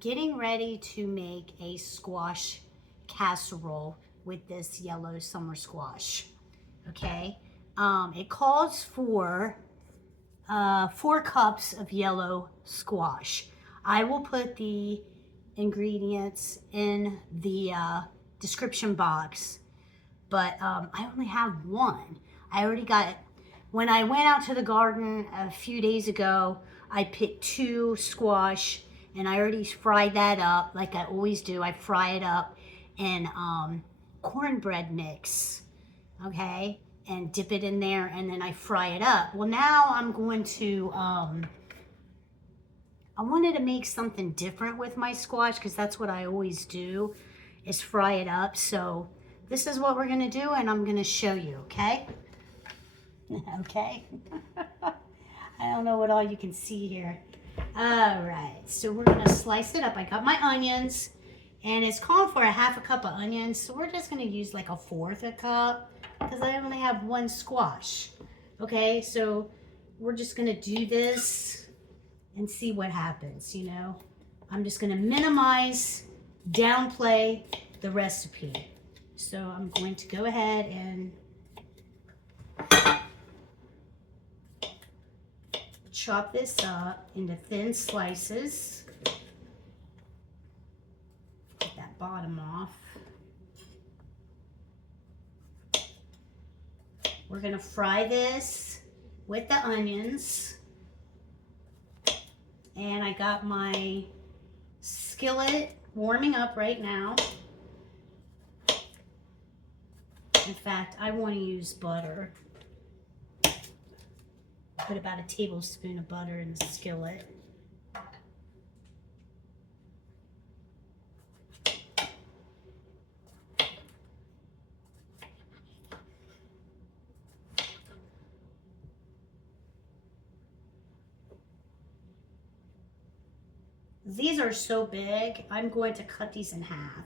getting ready to make a squash casserole with this yellow summer squash. Okay, it calls for 4 cups of yellow squash. I will put the ingredients in the description box, but I only have one. I already got it. When I went out to the garden a few days ago, I picked 2 squash and I already fried that up like I always do. I fry it up in cornbread mix, okay, and dip it in there and then I fry it up. Well, now I'm going to, I wanted to make something different with my squash because that's what I always do, is fry it up. So this is what we're gonna do and I'm gonna show you, okay? Okay. I don't know what all you can see here. All right, so we're gonna slice it up. I got my onions and it's calling for a 1/2 cup of onions. So we're just gonna use like 1/4 cup because I only have 1 squash. Okay, so we're just gonna do this and see what happens, you know. I'm just gonna minimize, downplay the recipe. So I'm going to go ahead and chop this up into thin slices. Get that bottom off. We're gonna fry this with the onions. And I got my skillet warming up right now. In fact, I want to use butter. Put about a tablespoon of butter in the skillet. These are so big, I'm going to cut these in half.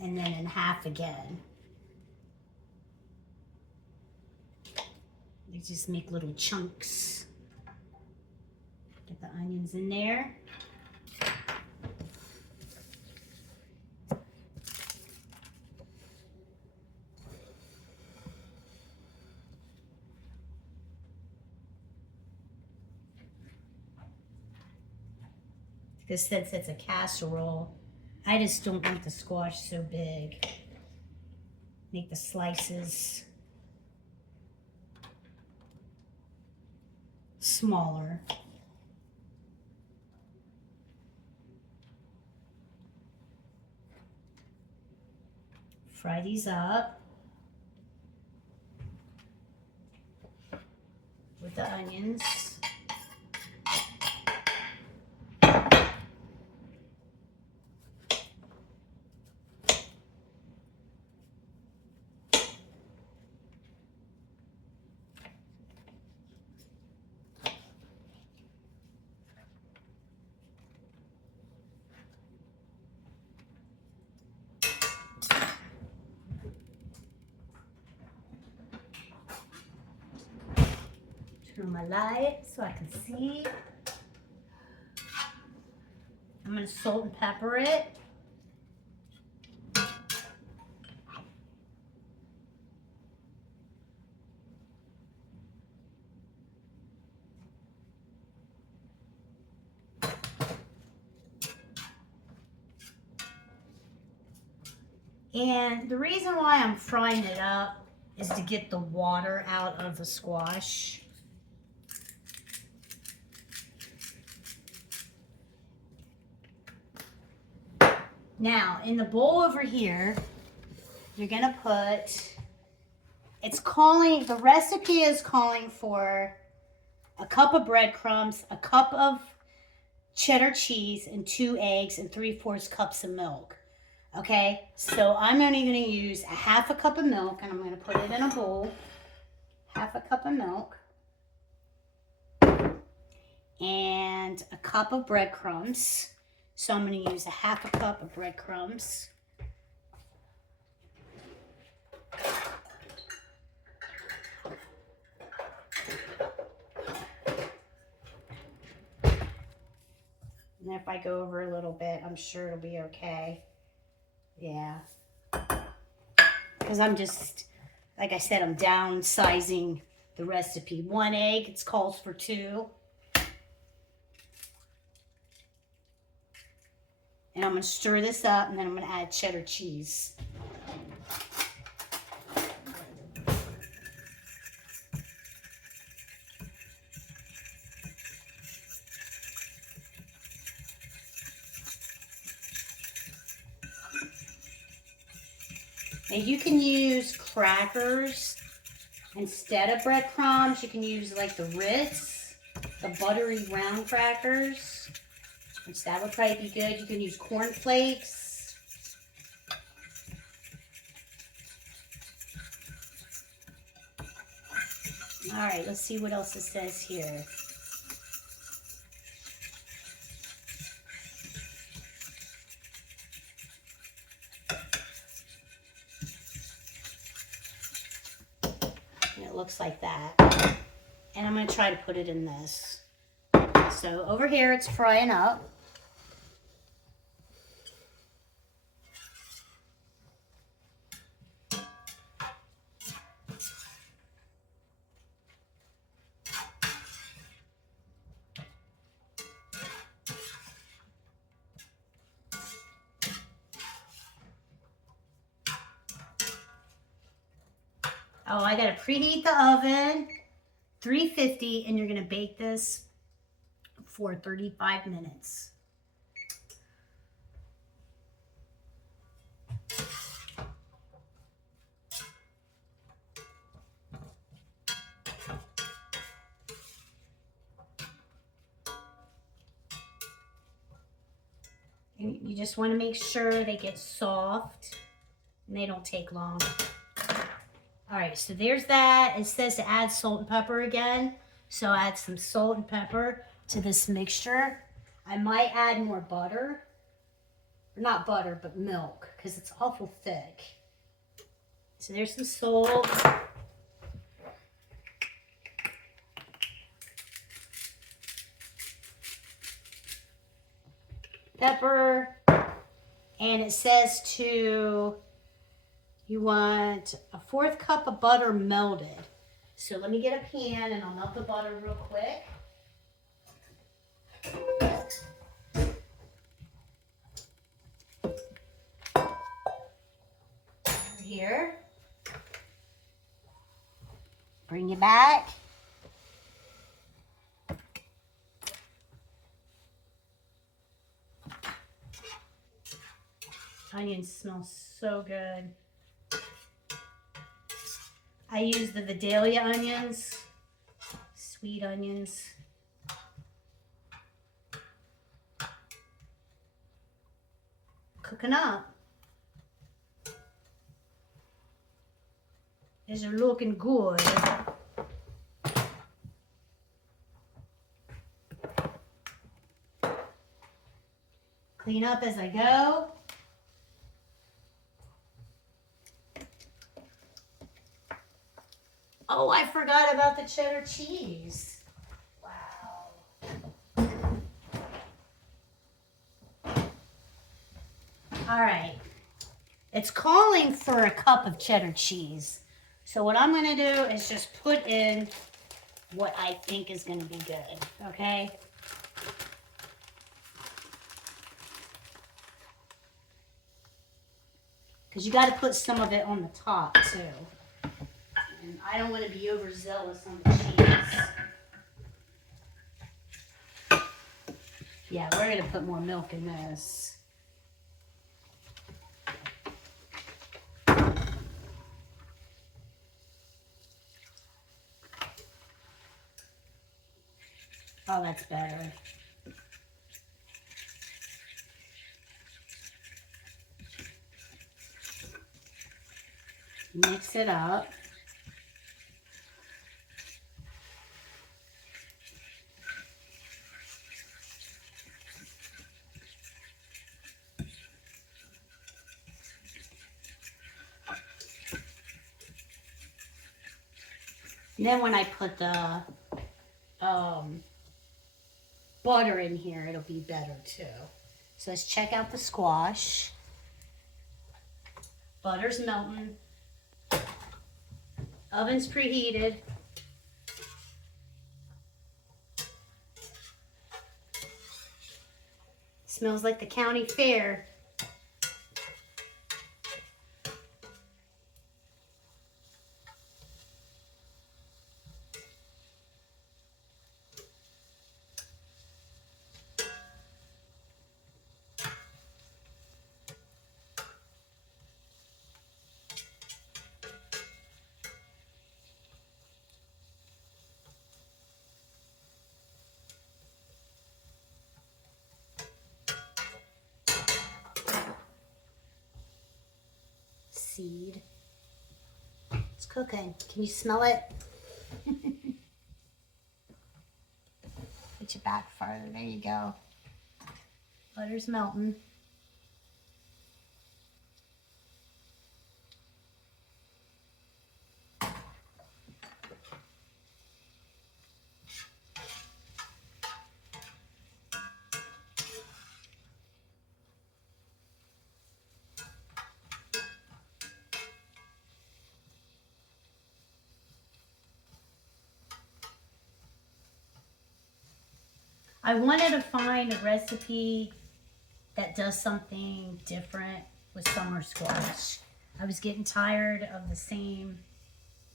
And then in half again. They just make little chunks. Get the onions in there. Because since it's a casserole, I just don't want the squash so big. Make the slices smaller. Fry these up with the onions. Turn my light so I can see. I'm going to salt and pepper it. And the reason why I'm frying it up is to get the water out of the squash. Now, in the bowl over here, you're gonna put, the recipe is calling for a cup of breadcrumbs, a cup of cheddar cheese, and 2 eggs, and 3/4 cups of milk. Okay, so I'm only gonna use a 1/2 cup of milk, and I'm gonna put it in a bowl. 1/2 cup of milk. And a cup of breadcrumbs. So I'm going to use a 1/2 cup of breadcrumbs. And if I go over a little bit, I'm sure it'll be okay. Yeah. Because I'm just, like I said, I'm downsizing the recipe. 1 egg, it calls for 2. And I'm going to stir this up, and then I'm going to add cheddar cheese. And you can use crackers instead of breadcrumbs. You can use like the Ritz, the buttery round crackers, which that would probably be good. You can use corn flakes. All right, let's see what else it says here. And it looks like that. And I'm going to try to put it in this. So over here it's frying up. Oh, I gotta preheat the oven, 350, and you're gonna bake this for 35 minutes. And you just wanna make sure they get soft and they don't take long. All right, so there's that. It says to add salt and pepper again. So add some salt and pepper to this mixture. I might add more butter. Not butter, but milk, because it's awful thick. So there's some salt. Pepper. And it says you want a 1/4 cup of butter melted. So let me get a pan and I'll melt the butter real quick. Over here. Bring it back. Onions smell so good. I use the Vidalia onions, sweet onions. Cooking up. These are looking good. Clean up as I go. Oh, I forgot about the cheddar cheese. Wow. All right. It's calling for a cup of cheddar cheese. So what I'm going to do is just put in what I think is going to be good, okay? Because you got to put some of it on the top, too. And I don't want to be overzealous on the cheese. Yeah, we're going to put more milk in this. Oh, that's better. Mix it up. And then when I put the butter in here, it'll be better too. So let's check out the squash. Butter's melting. Oven's preheated. Smells like the county fair. Seed. It's cooking. Can you smell it? Get you back farther. There you go. Butter's melting. I wanted to find a recipe that does something different with summer squash. I was getting tired of the same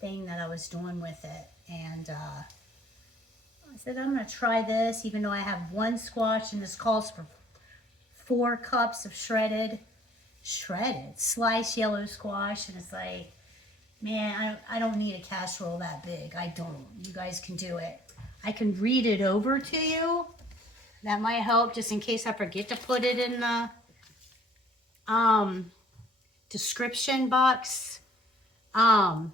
thing that I was doing with it. And I said, I'm going to try this, even though I have one squash, and this calls for 4 cups of shredded, sliced yellow squash. And it's like, man, I don't need a casserole that big. I don't. You guys can do it. I can read it over to you. That might help, just in case I forget to put it in the description box. So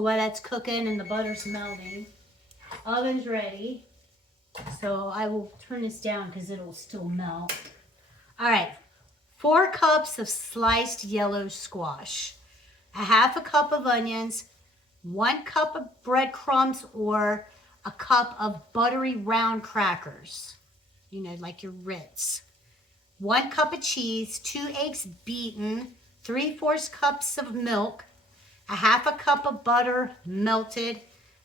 while that's cooking and the butter's melting, oven's ready. So I will turn this down because it'll still melt. All right, 4 cups of sliced yellow squash, a half a cup of onions, 1 cup of breadcrumbs or a cup of buttery round crackers, you know, like your Ritz, 1 cup of cheese, 2 eggs beaten, 3/4 cups of milk, a half a cup of butter melted,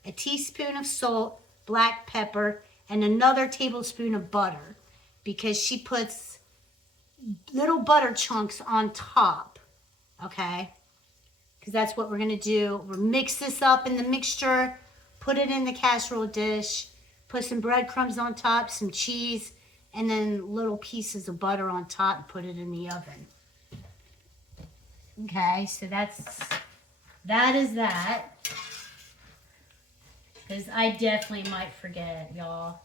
a teaspoon of salt, black pepper, and another tablespoon of butter, because she puts little butter chunks on top, okay? Because that's what we're gonna do. We'll mix this up in the mixture, put it in the casserole dish, put some breadcrumbs on top, some cheese, and then little pieces of butter on top, and put it in the oven. Okay, so that is that. Because I definitely might forget, y'all.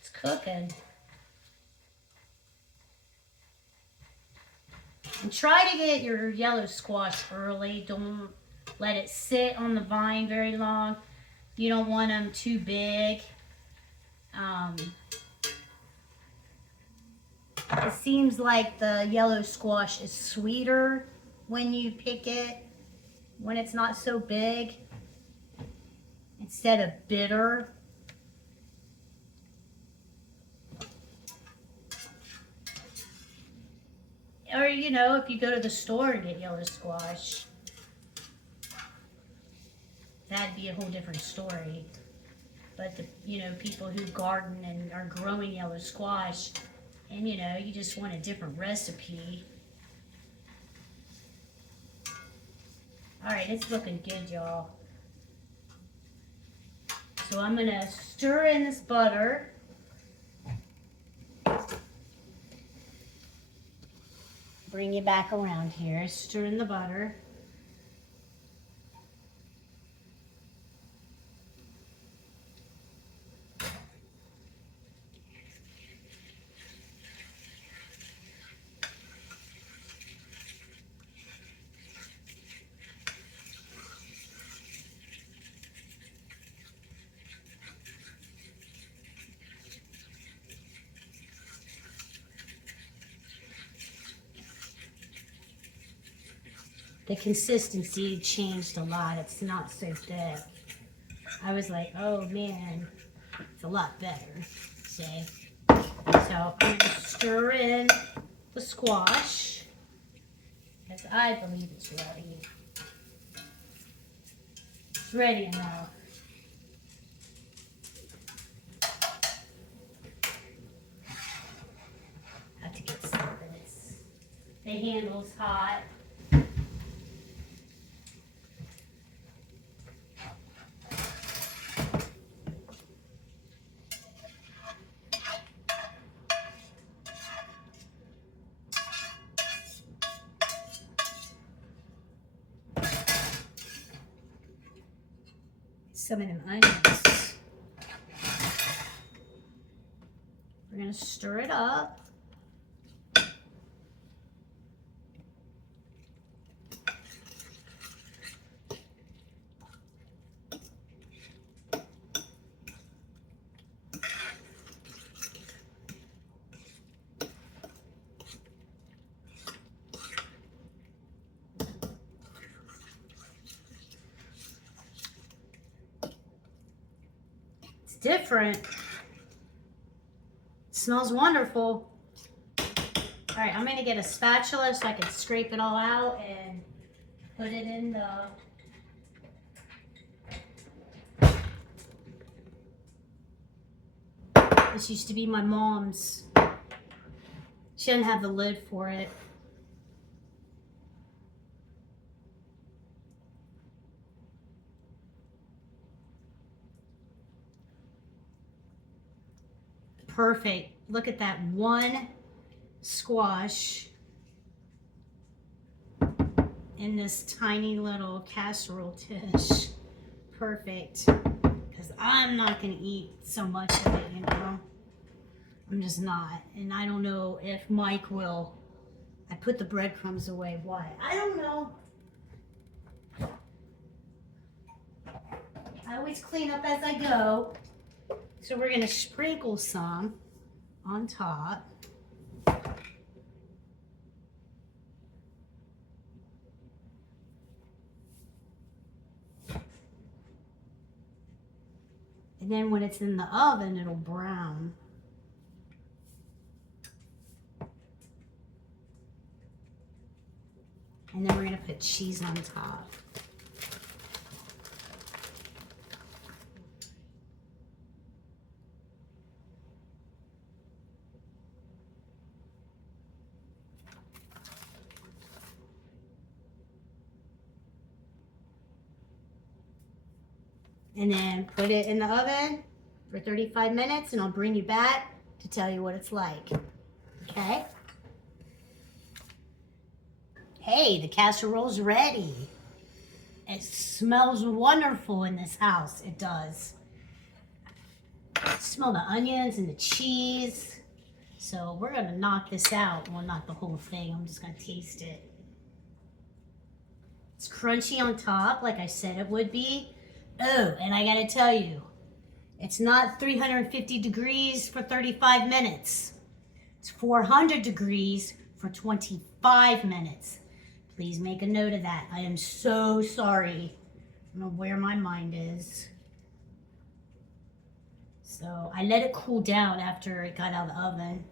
It's cooking. And try to get your yellow squash early. Don't let it sit on the vine very long. You don't want them too big. It seems like the yellow squash is sweeter when you pick it, when it's not so big, instead of bitter. Or, you know, if you go to the store and get yellow squash, that'd be a whole different story. But, you know, people who garden and are growing yellow squash, and, you know, you just want a different recipe. All right, it's looking good, y'all. So I'm going to stir in this butter. Bring you back around here. Stir in the butter. the consistency changed a lot. It's not so thick. I was like, oh man, it's a lot better. See? So I'm gonna stir in the squash because I believe it's ready. It's ready enough. Have to get some of this. The handle's hot. Some of them onions. We're going to stir it up. Different. It smells wonderful. All right, I'm gonna get a spatula so I can scrape it all out and put it in the... This used to be my mom's. She didn't have the lid for it. Perfect. Look at that one squash in this tiny little casserole dish. Perfect. Because I'm not going to eat so much of it, you know. I'm just not. And I don't know if Mike will. I put the breadcrumbs away. Why? I don't know. I always clean up as I go. So we're going to sprinkle some on top. And then when it's in the oven, it'll brown. And then we're going to put cheese on top. And then put it in the oven for 35 minutes and I'll bring you back to tell you what it's like. Okay? Hey, the casserole's ready. It smells wonderful in this house. It does. Smell the onions and the cheese. So we're gonna knock this out. Well, not the whole thing. I'm just gonna taste it. It's crunchy on top, like I said it would be. Oh, and I gotta tell you, it's not 350 degrees for 35 minutes. It's 400 degrees for 25 minutes. Please make a note of that. I am so sorry. I don't know where my mind is. So I let it cool down after it got out of the oven.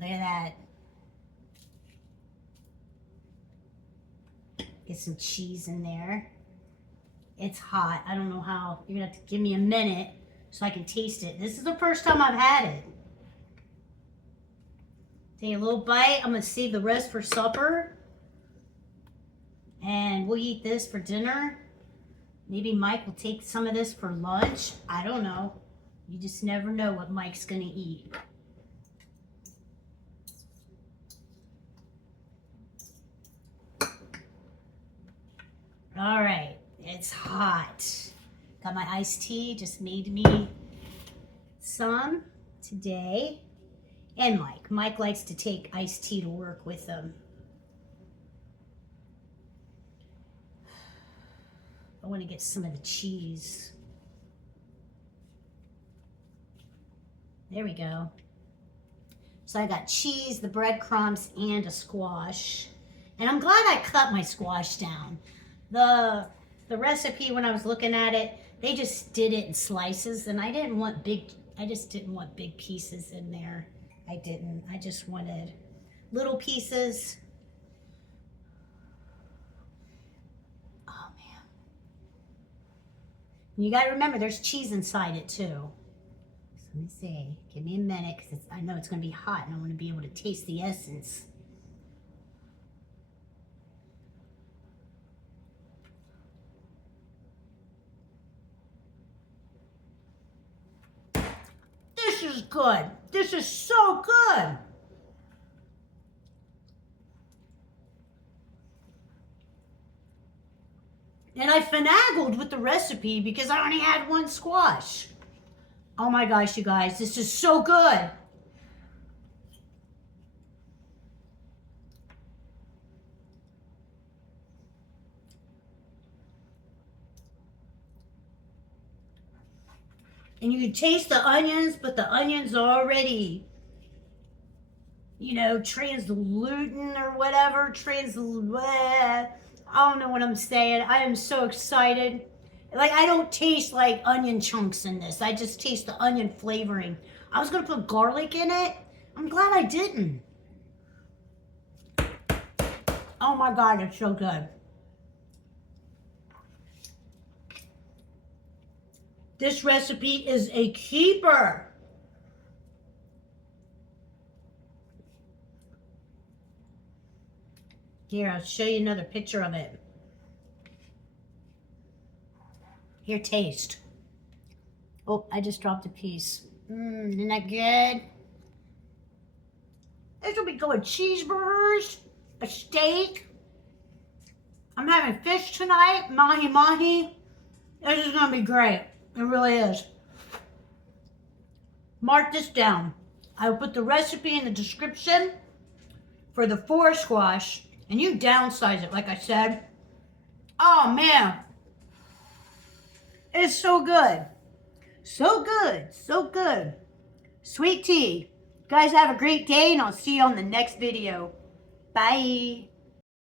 Look at that. Get some cheese in there. It's hot. I don't know how. You're gonna have to give me a minute so I can taste it. This is the first time I've had it. Take a little bite. I'm gonna save the rest for supper. And we'll eat this for dinner. Maybe Mike will take some of this for lunch. I don't know. You just never know what Mike's gonna eat. All right, it's hot. Got my iced tea, just made me some today. And Mike. Mike likes to take iced tea to work with him. I want to get some of the cheese. There we go. So I got cheese, the breadcrumbs, and a squash. And I'm glad I cut my squash down. The recipe, when I was looking at it, they just did it in slices, and I just didn't want big pieces in there. I just wanted little pieces. Oh man. You gotta remember there's cheese inside it too. So let me see, give me a minute, because I know it's gonna be hot and I wanna be able to taste the essence. This is good. This is so good. And I finagled with the recipe because I only had one squash. Oh my gosh, you guys, this is so good. And you can taste the onions, but the onions are already, you know, translucent or whatever. I don't know what I'm saying. I am so excited. Like, I don't taste like onion chunks in this. I just taste the onion flavoring. I was going to put garlic in it. I'm glad I didn't. Oh my God, it's so good. This recipe is a keeper. Here, I'll show you another picture of it. Here, taste. Oh, I just dropped a piece. Isn't that good? This will be good. Cheeseburgers, a steak. I'm having fish tonight, mahi-mahi. This is gonna be great. It really is. Mark this down. I will put the recipe in the description for the 4 squash, and you downsize it, like I said. Oh man, it's so good. So good, so good. Sweet tea. Guys, have a great day, and I'll see you on the next video. Bye.